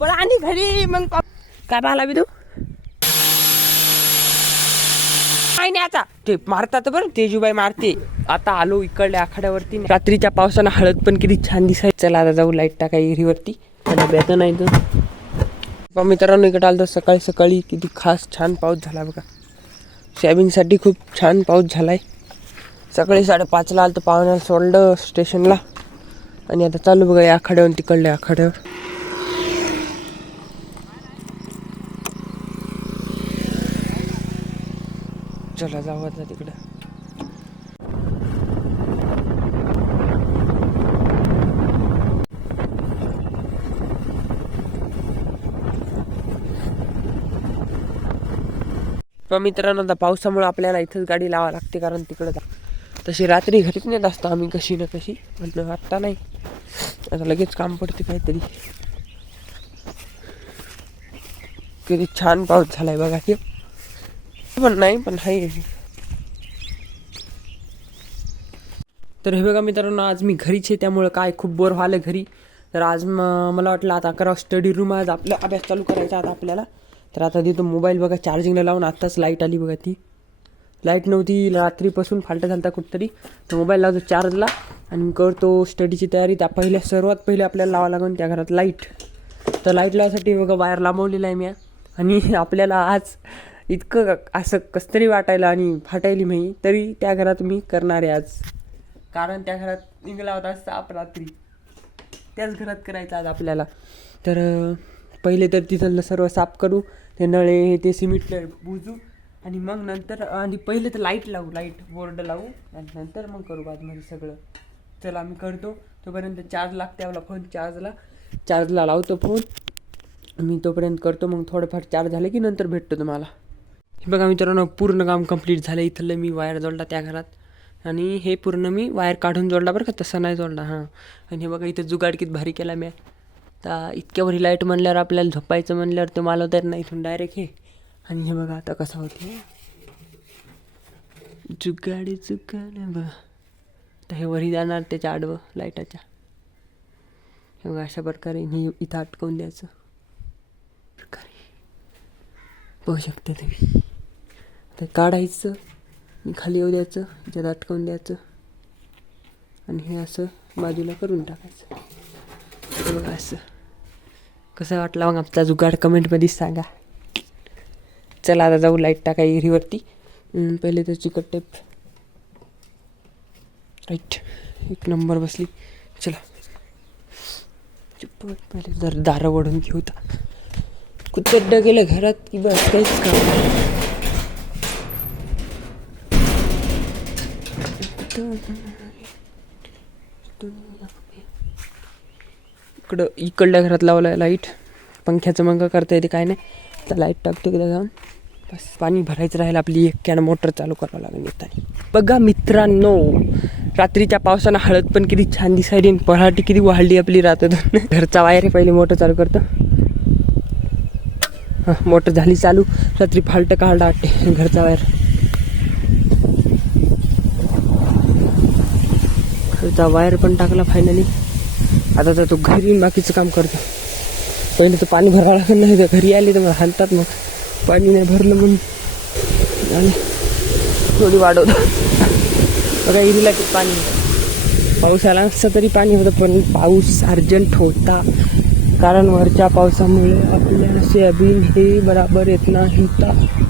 पण आणि घरी मग काय पाहिला बी तू नाही नाही आता ते मारतात बरं तेजूबाई मारते. आता आलो इकडल्या आखाड्यावरती. रात्रीच्या पावसानं हळद पण किती छान दिसायची. चला आता जाऊ लाईट टाका विहिरीवरती. बेत नाही तर मित्रांनो इकडे आलं तर सकाळी सकाळी किती खास छान पाऊस झाला बघा. सोयाबीनसाठी खूप छान पाऊस झालाय. सकाळी 5:30ला आलं तर पाहुण्याला सोडलं स्टेशनला आणि आता चालू बघा या आखाड्यावर तिकडल्या आखाड्यावर. चला जाऊ आता तिकडं. पण मित्रांनो आता पावसामुळे आपल्याला इथंच गाडी लावा लागते कारण तिकडं तशी रात्री घरीच नेत असतो आम्ही कशी ना कशी. म्हटलं आत्ता नाही आता लगेच काम पडते काहीतरी. किती छान पाऊस झालाय बघा. ते पण नाही पण आहे. तर हे बघा मित्रांनो आज मी घरीच आहे त्यामुळं काय खूप बोर व्हायला घरी. तर आज मला वाटलं आता 11 स्टडी रूम आज आपला अभ्यास चालू करायचा आता आपल्याला. तर आता तिथं मोबाईल बघा चार्जिंगला लावून आत्ताच लाईट आली बघा. ती लाईट नव्हती रात्रीपासून फाल्ट झालता कुठतरी. तर मोबाईल लावतो चार्जला आणि करतो स्टडीची तयारी. त्या सर्वात पहिले आपल्याला लावावं लागेल त्या घरात लाईट. तर लाईट लावायसाठी बघा वायर लांबवलेला आहे मी. आणि आपल्याला आज इतकं असं कसं तरी वाटायला आणि फाटायली मी तरी त्या घरात मी करणार आहे आज. कारण त्या घरात निघाला होता साप रात्री. त्याच घरात करायचं आज आपल्याला. तर पहिले तर तिथलं सर्व साफ करू. ते नळे ते सिमेंट बुजू आणि मग नंतर आणि पहिले तर लाईट लावू. लाईट बोर्ड लावू आणि नंतर मग करू बादमध्ये सगळं. चला आम्ही करतो. तोपर्यंत चार्ज लागते आपला फोन. चार्जला लावतो फोन मी तोपर्यंत करतो. मग थोडंफार चार्ज झालं की नंतर भेटतो तुम्हाला. हे बघा मित्रांनो पूर्ण काम कंप्लीट झालं. इथलं मी वायर जोडला त्या घरात आणि हे पूर्ण मी वायर काढून जोडला बरं का. तसं नाही जोडला हां. आणि हे बघा इथं जुगाड किती भारी केला मी. आता इतक्यावरी लाईट म्हणल्यावर आपल्याला झोपायचं म्हणल्यावर ते मला तर नाही इथून डायरेक्ट हे. आणि हे बघा आता कसं होते जुगाड बघा. तर हे वरी जाणार त्याच्या आडवं लाईटाच्या. हे बघा अशा प्रकारे इथं अटकवून द्यायचं. प्रकारे बघू शकते तुम्ही. तर काढायचं खाली येऊ द्यायचं त्याच्यात अटकवून द्यायचं आणि हे असं बाजूला करून टाकायचं. बघा असं कसं वाटलं मग आमचा जुगाड कमेंटमध्ये सांगा. चला आता जाऊ लाईट टाका विहिरीवरती. पहिले तर चिकट टेप राईट एक नंबर बसली. चला पहिले जर दारं ओढून घेऊ. कुत्तड्ड गेलं घरात की बस काहीच काम. इकडल्या घरात लावलं आहे लाईट. पंख्याचं मग करता येते काय नाही. तर लाईट टाकतो एकदा जाऊन बस. पाणी भरायचं राहील आपली एक कॅन मोटर चालू करावं लागेल येताना. बघा मित्रांनो रात्रीच्या पावसानं हळद पण किती छान दिसायली. पराठी किती वाढली आपली रात्रीतून. घरचा वायर आहे पहिले मोटर चालू करतो. हां मोटर झाली चालू. रात्री फाल्ट काढला वाटते घरचा वायर. घरचा वायर पण टाकला फायनली. आता तर तो घरी बाकीचं काम करतो. पहिले तर पाणी भरावं लागत नाही. तर घरी आले तर मग हालतात. मग पाणी नाही भरलं म्हणून आणि थोडी वाढवतो बघा इरीला किती पाणी. पाऊस आला असता तरी पाणी होतं पण पाऊस अर्जंट होता कारण वरच्या पावसामुळे आपल्याला सोयाबीन हे बराबर येत नाही.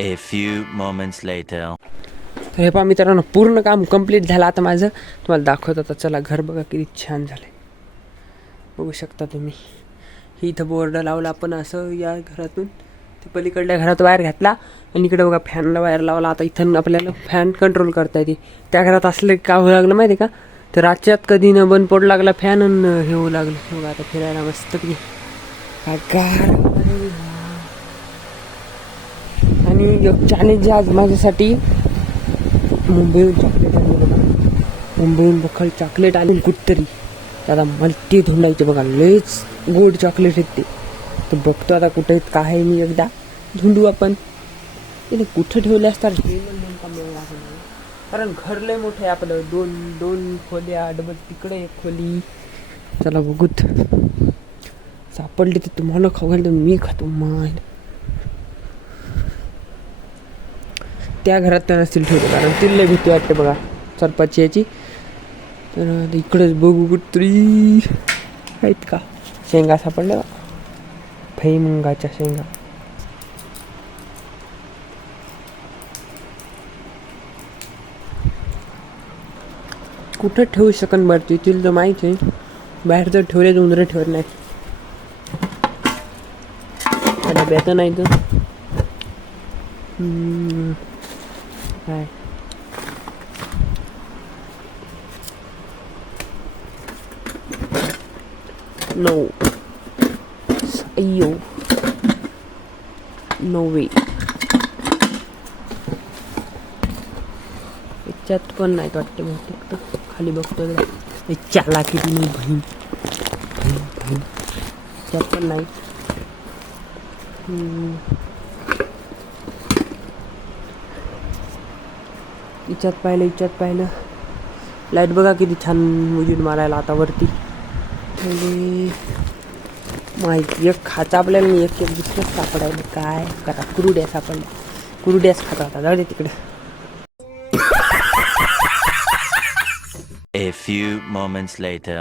A few moments later. तर हे पहा मित्रांनो पूर्ण काम कंप्लीट झालं आता माझं. तुम्हाला दाखवतो आता. चला घर बघा किती छान झालं बघू शकता तुम्ही. ही इथं बोर्ड लावला आपण असं या घरातून. ते पलीकडल्या घरात वायर घातला आणि इकडे बघा फॅनला वायर लावला. आता इथं आपल्याला फॅन कंट्रोल करता येते. त्या घरात असलं का होऊ लागलं माहिती आहे का. तर रातच्यात कधी न बंद पडू लागला फॅन आणि हे होऊ लागलं. बघा आता फिरायला मस्त की गार. आणि चॅलेंज आज माझ्यासाठी मुंबईहून चॉकलेट आले. मुंबईहून बखल चॉकलेट आले कुठतरी. आता मला ते धुंडायचे बघा. लयच गोड चॉकलेट आहेत ते. तर बघतो आता कुठे आहेत काय आहे. मी एकदा धुंडू आपण. ते कुठं ठेवले असतात हे नेमका मेळ लागला कारण घर लय मोठं आहे आपलं. दोन खोल्या डबल तिकडे एक खोली. चला बघूत सापडले तर तुम्हाला खाऊ घाल तर मी खातो माय. त्या घरात तर नसतील ठेवले कारण तिला लय भीती वाटते बघा सरपाची याची. तर आता इकडेच बघू कुठतरी आहेत का. शेंगा सापडल्या भुईमुगाच्या शेंगा. कुठं ठेवू शकन बरं तिथील तर माहिती आहे. बाहेर जर ठेवले तर उंदरं ठेवत नाही. डब्यात नाही तर काय नो अय्यो नो वे. याच्यात पण नाही वाटते बहुतेक. तर खाली बघतो चाला किती नाही बहीण बहीण. त्यात पण नाही. इच्छात पाहिलं लाईट बघा किती छान उजेड मारायला आता वरती. माहिती एक खाचा आपल्याला एक दुसरंच सापडायला काय करा. कुरुड्या सापडल्या. कुरुड्याच खाता होता. जाऊ दे तिकडे. A few moments later.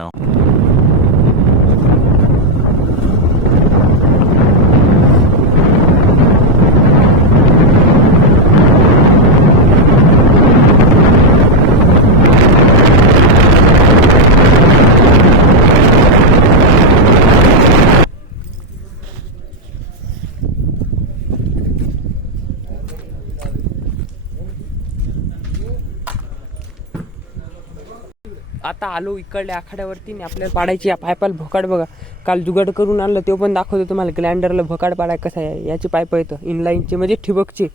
आता आलो इकडल्या आखाड्यावरती आणि आपल्याला पाडायची पायपाला भोकाड बघा. काल जुगाड करून आणलं ते पण दाखवतो तुम्हाला. ग्लाइंडरला भोकाड पाडाय कसं आहे. याची पाईप येतं इनलाईनचे म्हणजे ठिबकचे.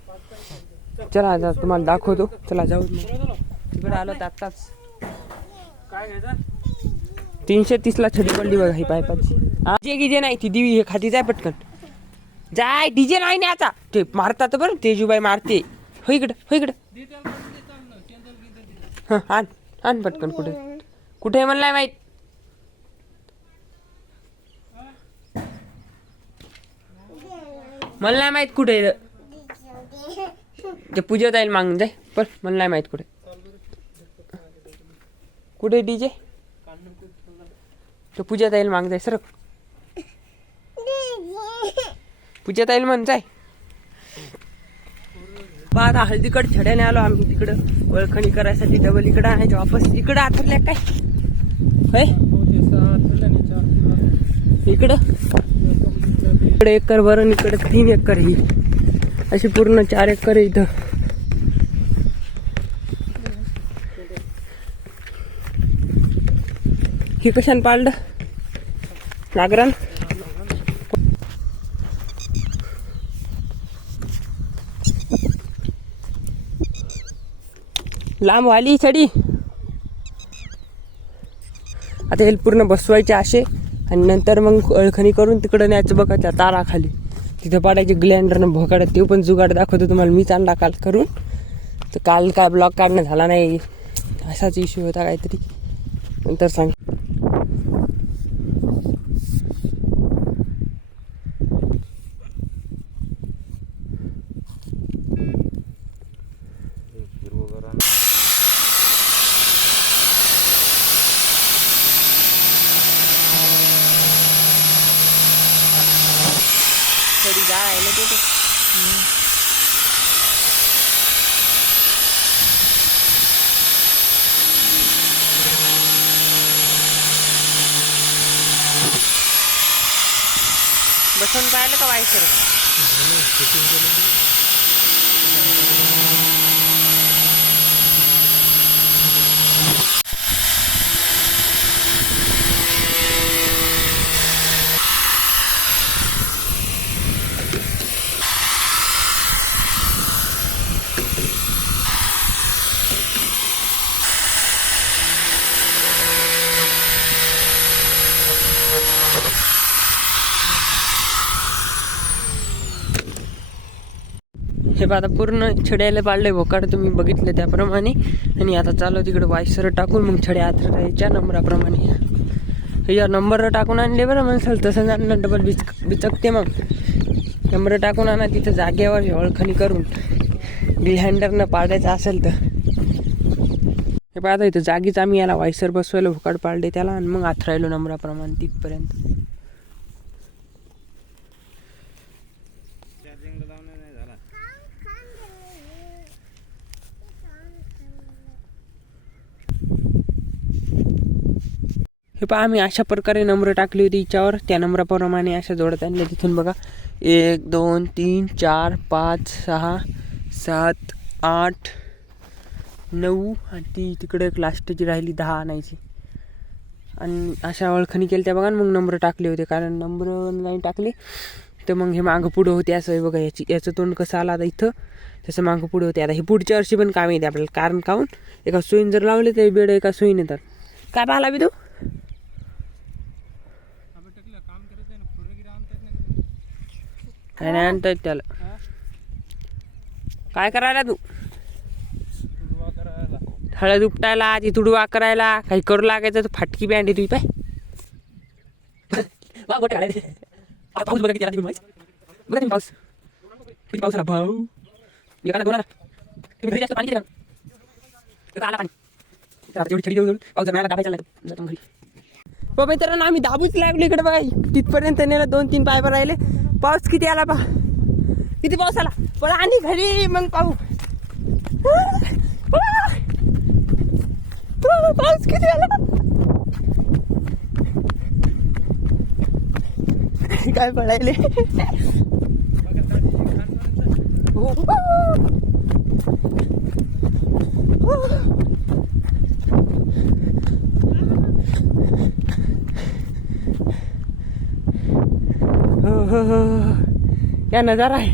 चला आता तुम्हाला दाखवतो. चला जाऊ. तिकडे आलो तर आत्ताच 330ला छडी पडली बघा ही पायपाची. जे गिजे नाही ती दिवी हे खाती जाय पटकन जाय. डीजे नाही ना आता ते मारतात बरं. तेजूबाई मारते. हो इकडं हां आण पटकन. कुठे म्हणलाय माहित. मला नाही माहित कुठे. ते पूजा जाईल मागून जाय पण मला नाही माहित कुठे डीजे. तो पूजा जाईल माग जाय सर. पूजा जाईल म्हण जाय. आता हळदीकड छड्याने आलो आम्ही. तिकडं ओळखणी करायसाठी डबल इकडं आणायचं वापस. इकडं आथरल्या काय होय. इकडं 1 एकर बरं. इकडं 3 एकर. ही अशी पूर्ण 4 एकर इथं. हे कशाने पाळलं नागरान. लांब वाली छडी. आता हे पूर्ण बसवायचे असे आणि नंतर मग अळखणी करून तिकडं न्यायचं बघा त्या ताराखाली. तिथं पाडायचे ग्लाइंडरनं भोकाड. ते पण जुगाड दाखवतो तुम्हाला मी चांगला काल करून. तर काल काय ब्लॉग काढणं झाला नाही. असाच इश्यू होता काहीतरी. नंतर सांग. थोडी जायला ते बसून पाहिलं का वाईसर. हे आता पूर्ण छड्याला पाडलंय भोकाड तुम्ही बघितलं त्याप्रमाणे. आणि आता चालू तिकडे वायसर टाकून मग छड्या आथरायच्या नंबराप्रमाणे. हे नंबर टाकून आणले बरं म्हणसाल तसं आणलं डबल बिचकते मग. नंबर टाकून आणा तिथं जागेवर ओळखणी करून ग्लँडरनं पाडायचं असेल तर. हे पाहता इथं जागीच आम्ही याला वायसर बसवायला भुकाड पाडले त्याला आणि मग आत राहिलो नंबराप्रमाणे तिथपर्यंत. हे पहा आम्ही अशा प्रकारे नंबर टाकली होती हिच्यावर. त्या नंबराप्रमाणे अशा जोडत आणल्या तिथून बघा 1 2 3 4 5 6 7 8 9 आणि ती तिकडे एक लास्टची राहिली 10 आणायची. आणि अशा ओळखणी केल्या त्या बघा. मग नंबर टाकले होते कारण नंबर नाही टाकले तर मग हे मागं पुढं होते असं आहे बघा. याचं तोंड कसं आलं आता इथं तसं मागं पुढं होते. आता हे पुढच्या वर्षी पण काम येते आपल्याला कारण काहून एका सोयीन जर लावले तर बेड एका सोयीन येतात. काय पाहिला बी तो काय नाही आणता येत त्याला. काय करायला तू हळद उपटायला ती तुडवा करायला काही करू लागायचं तर फाटकी बँड आहे तुझी पाय. पाऊस बघा किती आला बघा तुम्ही पाऊस किती पाऊस आला भाऊ. एखादा दोन आला तुम्ही घरी जास्त पाणी दिलं आला पाणी तेवढी छडी देऊन पाऊस जर टाकायचा जातो घरी. हो मित्रांनो आम्ही दाबूच लागलो इकडे बघा तिथपर्यंत नेलं 2-3 पायपर राहिले. पाऊस किती आला पहा किती पाऊस आला पण आणि घरी मग पाहू. पाऊस किती आला काय पडायले. क्या नजारा है.